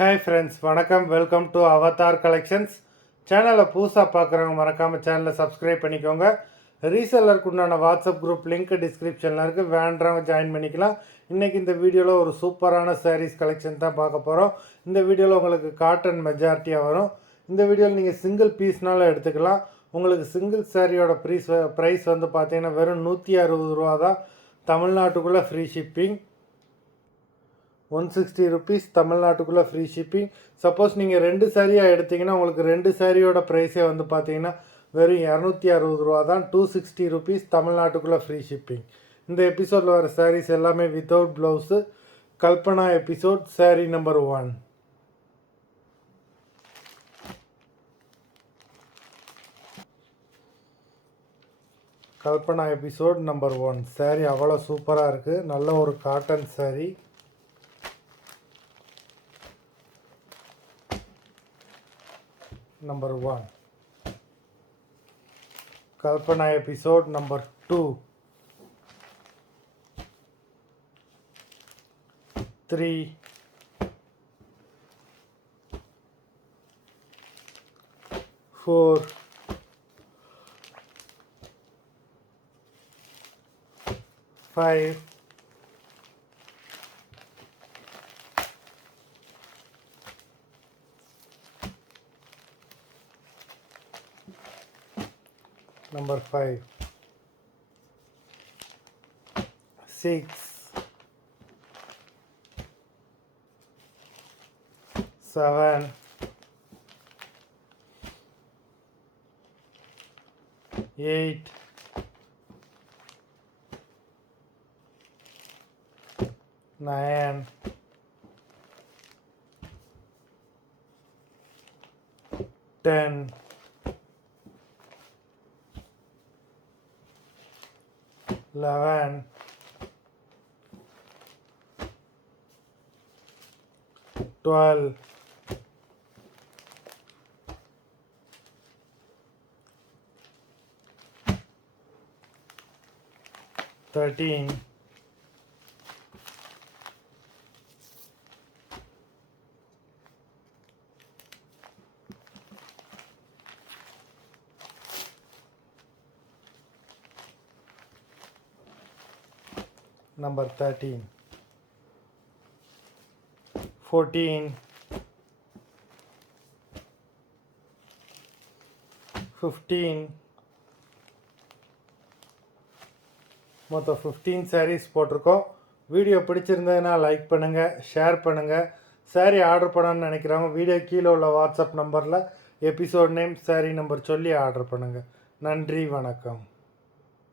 Hi friends, வணக்கம். Welcome to Avatar collections. சேனலை புதுசாக பார்க்குறவங்க மறக்காமல் சேனலை சப்ஸ்கிரைப் பண்ணிக்கோங்க. ரீசெல்லருக்கு உண்டான வாட்ஸ்அப் குரூப் லிங்க் டிஸ்கிரிப்ஷனில் இருக்குது, வேண்டவங்க ஜாயின் பண்ணிக்கலாம். இன்றைக்கி இந்த வீடியோவில் ஒரு சூப்பரான சாரீஸ் கலெக்ஷன் தான் பார்க்க போகிறோம். இந்த வீடியோவில் உங்களுக்கு காட்டன் மெஜாரிட்டியாக வரும். இந்த வீடியோவில் நீங்கள் சிங்கிள் பீஸ்னாலும் எடுத்துக்கலாம். உங்களுக்கு சிங்கிள் சாரியோட ப்ரைஸ் வந்து பார்த்தீங்கன்னா வெறும் 160 ரூபா தான். தமிழ்நாட்டுக்குள்ளே ஃப்ரீ ஷிப்பிங். 160 ருபீஸ் தமிழ்நாட்டுக்குள்ளே ஃப்ரீ ஷிப்பிங். சப்போஸ் நீங்கள் 2 சாரியாக எடுத்திங்கன்னா உங்களுக்கு 2 சாரியோட ப்ரைஸே வந்து பார்த்தீங்கன்னா வெறும் 260 ரூபா தான். 260 ருபீஸ் தமிழ்நாட்டுக்குள்ளே ஃப்ரீ ஷிப்பிங். இந்த எபிசோடில் வர சாரீஸ் எல்லாமே வித்தவுட் ப்ளவுஸு. கல்பனா எபிசோட் சாரீ நம்பர் 1. கல்பனா எபிசோட் நம்பர் 1 சாரீ அவ்வளோ சூப்பராக இருக்குது. நல்ல ஒரு காட்டன் சாரீ. Number 1. Kalpana episode number 2. 3. 4. 5. Number 5. 6. 7. 8. 9. 10. 11. 12. 13. 13. 14. 15. மொத்தம் 15 சாரீஸ் போட்டிருக்கோம். வீடியோ பிடிச்சிருந்ததுன்னா லைக் பண்ணுங்கள், ஷேர் பண்ணுங்கள். சாரீ ஆர்டர் பண்ணணும்னு நினைக்கிறவங்க வீடியோ கீழே உள்ள வாட்ஸ்அப் நம்பரில் எபிசோட் நேம், சாரீ நம்பர் சொல்லி ஆர்டர் பண்ணுங்கள். நன்றி, வணக்கம்.